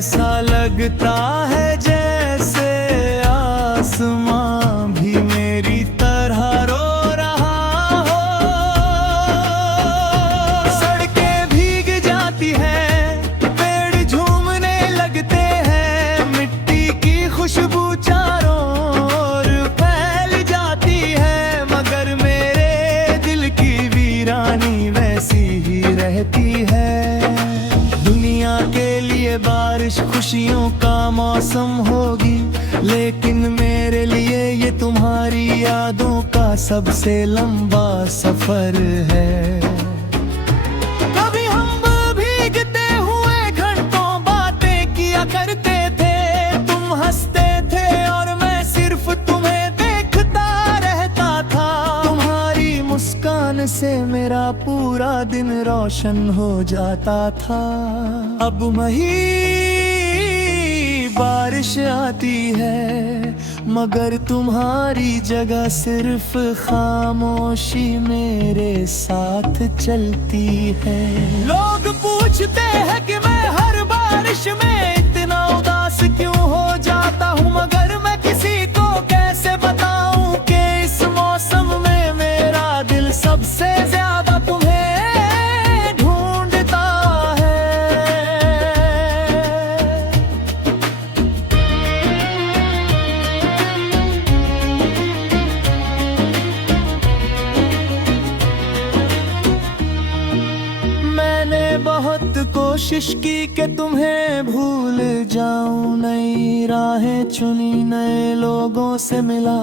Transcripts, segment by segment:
ऐसा लगता है जैसे आसमां भी मेरी तरह रो रहा हो। सड़कें भीग जाती हैं, पेड़ झूमने लगते हैं, मिट्टी की खुशबू चारों ओर फैल जाती है, मगर मेरे दिल की वीरानी वैसी ही रहती है। दुनिया के लिए बारिश खुशियों का मौसम होगी, लेकिन मेरे लिए ये तुम्हारी यादों का सबसे लंबा सफर है। कभी हम भीगते हुए घंटों बातें किया करते थे, तुम हंसते थे और मैं सिर्फ तुम्हें देखता रहता था। तुम्हारी मुस्कान से मेरा पूरा दिन रोशन हो जाता था। अब वही बारिश आती है, मगर तुम्हारी जगह सिर्फ खामोशी मेरे साथ चलती है। लोग पूछते हैं कि मैं हर बारिश में इतना उदास क्यों हो जाता हूँ, मगर मैं किसी को कैसे बताऊं कि इस मौसम में मेरा दिल सबसे ज्यादा तुम्हें ढूंढता है। मैंने बहुत कोशिश की कि तुम्हें भूल जाऊं, नई राहें चुनी, नए लोगों से मिला,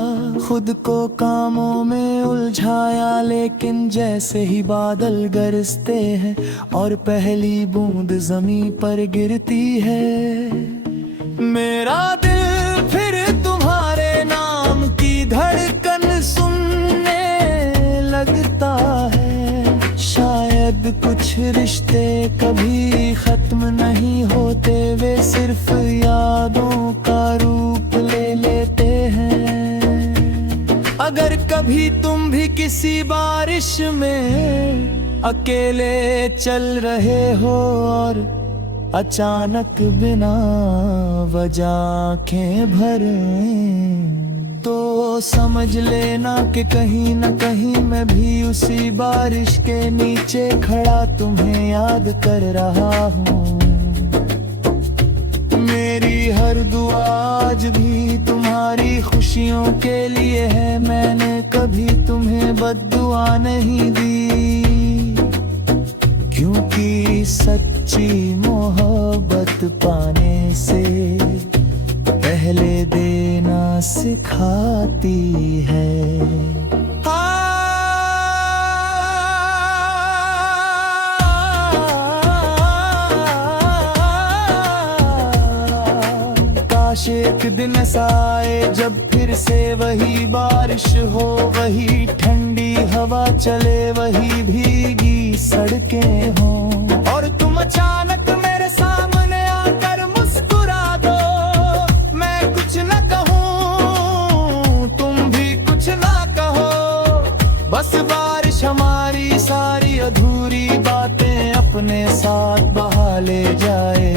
खुद को कामों में उलझाया, लेकिन जैसे ही बादल गरजते हैं और पहली बूंद जमीन पर गिरती है, मेरा दिल फिर तुम्हारे नाम की धड़कन सुनने लगता है। शायद कुछ रिश्ते कभी खत्म नहीं होते, वे सिर्फ यादों का रूप ले लेते हैं। अगर कभी तुम भी किसी बारिश में अकेले चल रहे हो और अचानक बिना वजह आंखें भरें, तो समझ लेना कि कहीं न कहीं मैं भी उसी बारिश के नीचे खड़ा तुम्हें याद कर रहा हूँ। मेरी हर दुआ आज भी तुम्हारी खुशियों के लिए है, मैंने कभी तुम्हें बद्दुआ नहीं दी, क्योंकि सच्ची मोहब्बत पाने से पहले देना सिखाती है। काश एक दिन ऐसा आए जब फिर से वही बारिश हो, वही ठंडी हवा चले, वही भीगी सड़कें हो, और तुम अचानक मेरे सामने आकर मुस्कुरा दो। मैं कुछ न कहूँ, तुम भी कुछ ना कहो, बस बारिश हमारी सारी अधूरी बातें अपने साथ बहा ले जाए।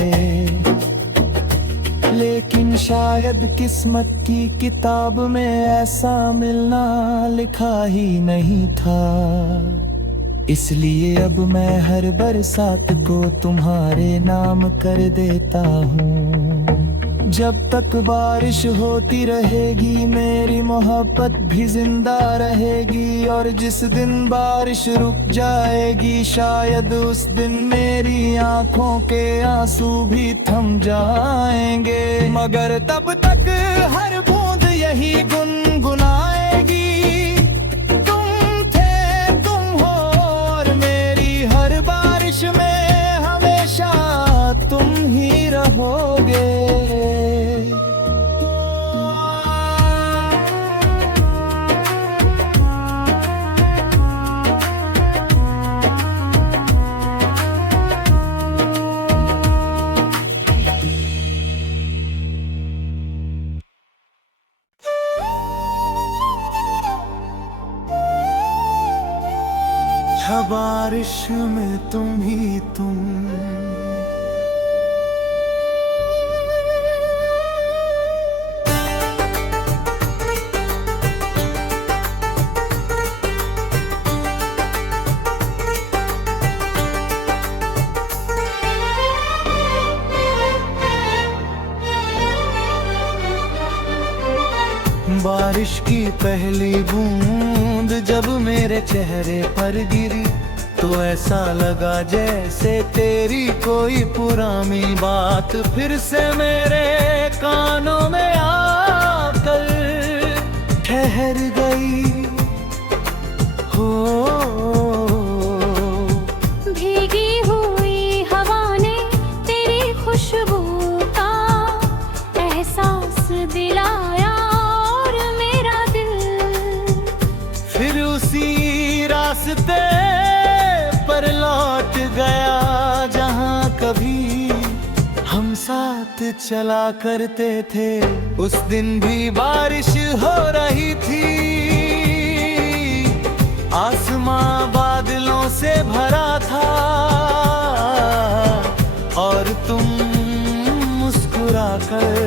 लेकिन शायद किस्मत की किताब में ऐसा मिलना लिखा ही नहीं था, इसलिए अब मैं हर बरसात को तुम्हारे नाम कर देता हूँ। जब तक बारिश होती रहेगी मेरी मोहब्बत भी जिंदा रहेगी, और जिस दिन बारिश रुक जाएगी शायद उस दिन मेरी आंखों के आंसू भी थम जाएंगे, मगर तब तक हर बूंद यही गुनगुनाएगी, तुम थे तुम हो और मेरी हर बारिश में हमेशा तुम ही रहोगे। बारिश में तुम ही तुम, बारिश की पहली बूंद जब मेरे चेहरे पर गिरी तो ऐसा लगा जैसे तेरी कोई पुरानी बात फिर से मेरे कानों में आकर ठहर गई हो। भीगी हुई हवा ने तेरी खुशबू का एहसास दिलाया और मेरा दिल फिर उसी रास्ते पर लौट गया जहां कभी हम साथ चला करते थे। उस दिन भी बारिश हो रही थी, आसमां बादलों से भरा था और तुम मुस्कुरा कर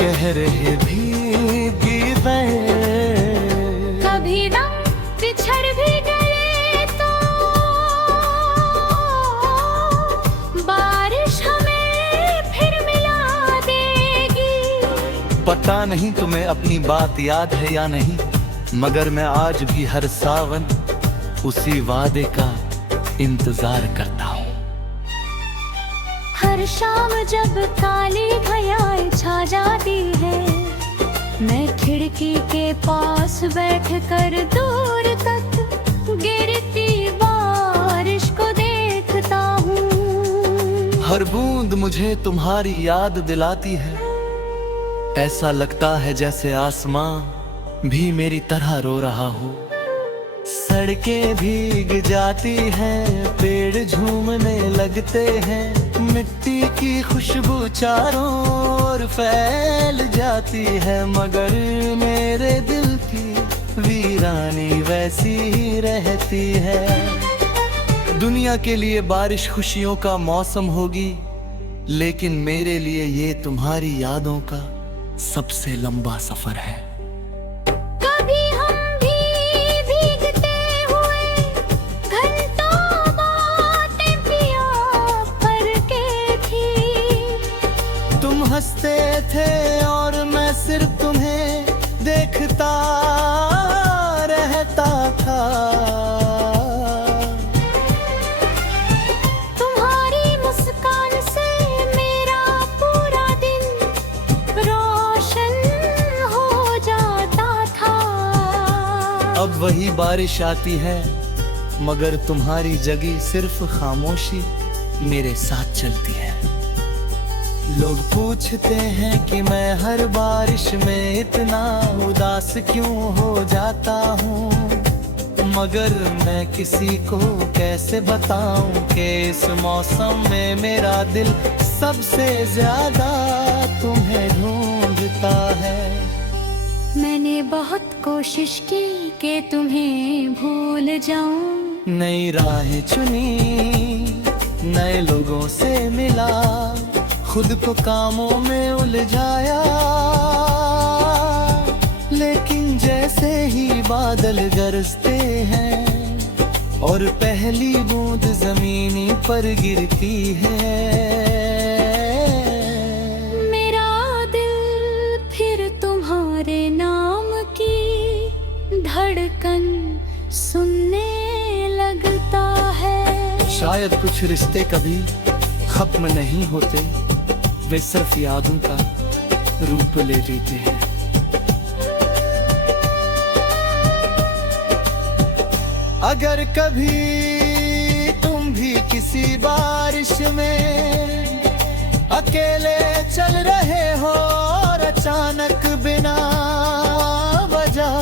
कह रहे भीगी कभी दम बिछड़ भी गए तो बारिश हमें फिर मिला देगी। पता नहीं तुम्हें अपनी बात याद है या नहीं, मगर मैं आज भी हर सावन उसी वादे का इंतजार करता हूँ। हर शाम जब काली घटाएं छा जाती है मैं खिड़की के पास बैठकर दूर तक गिरती बारिश को देखता हूँ। हर बूंद मुझे तुम्हारी याद दिलाती है, ऐसा लगता है जैसे आसमां भी मेरी तरह रो रहा हो। सड़कें भीग जाती हैं, पेड़ झूमने लगते हैं, मिट्टी की खुशबू चारों ओर फैल जाती है, मगर मेरे दिल की वीरानी वैसी ही रहती है। दुनिया के लिए बारिश खुशियों का मौसम होगी, लेकिन मेरे लिए ये तुम्हारी यादों का सबसे लंबा सफर है। कभी हम भी भीगते हुए घंटों बातें पिया करके थी। तुम हंसते थे और मैं सिर्फ तुम्हें देखता रहता था। तुम्हारी मुस्कान से मेरा पूरा दिन रोशन हो जाता था। अब वही बारिश आती है, मगर तुम्हारी जगह सिर्फ खामोशी मेरे साथ चलती है। लोग पूछते हैं कि मैं हर बारिश में इतना उदास क्यों हो जाता हूँ, मगर मैं किसी को कैसे बताऊं कि इस मौसम में मेरा दिल सबसे ज्यादा तुम्हें ढूंढता है। मैंने बहुत कोशिश की कि तुम्हें भूल जाऊं। नई राहें चुनी, नए लोगों से मिला, खुद को कामों में उलझाया, लेकिन जैसे ही बादल गरजते हैं और पहली बूंद जमीनी पर गिरती है, मेरा दिल फिर तुम्हारे नाम की धड़कन सुनने लगता है। शायद कुछ रिश्ते कभी खत्म नहीं होते, वे सिर्फ यादों का रूप ले लेते हैं। अगर कभी तुम भी किसी बारिश में अकेले चल रहे हो और अचानक बिना वजह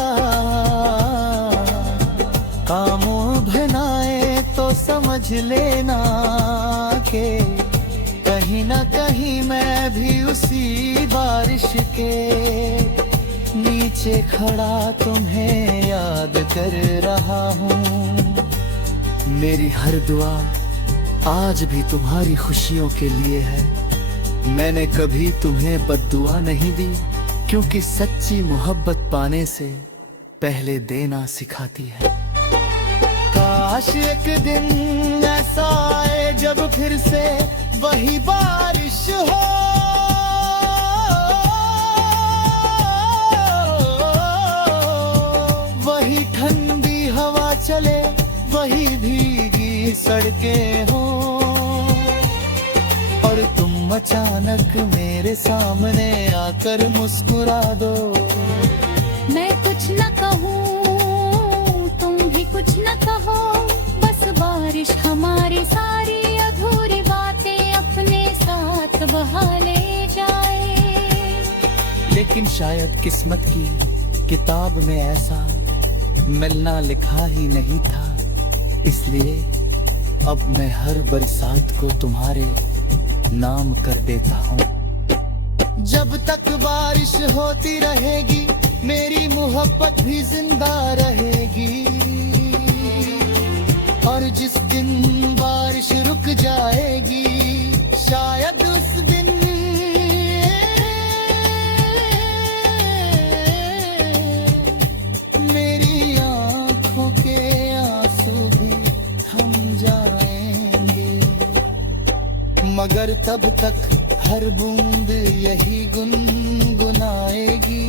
कामों भनाए, तो समझ लेना कि कहीं ना कहीं मैं भी उसी बारिश के नीचे खड़ा तुम्हें याद कर रहा हूँ। मेरी हर दुआ आज भी तुम्हारी खुशियों के लिए है। मैंने कभी तुम्हें बद्दुआ नहीं दी, क्योंकि सच्ची मोहब्बत पाने से पहले देना सिखाती है। काश एक दिन ऐसा आए जब फिर से वही बारिश हो चले वही भीगी सड़कें हो, और तुम अचानक मेरे सामने आकर मुस्कुरा दो। मैं कुछ न कहूँ तुम भी कुछ न कहो, बस बारिश हमारी सारी अधूरी बातें अपने साथ बहा ले जाए। लेकिन शायद किस्मत की किताब में ऐसा मिलना लिखा ही नहीं था, इसलिए अब मैं हर बरसात को तुम्हारे नाम कर देता हूँ। जब तक बारिश होती रहेगी मेरी मोहब्बत भी जिंदा रहेगी, और जिस दिन बारिश रुक जाएगी शायद उस दिन मेरी आंखों के आंसू भी थम जाएंगे, मगर तब तक हर बूंद यही गुनगुनाएगी।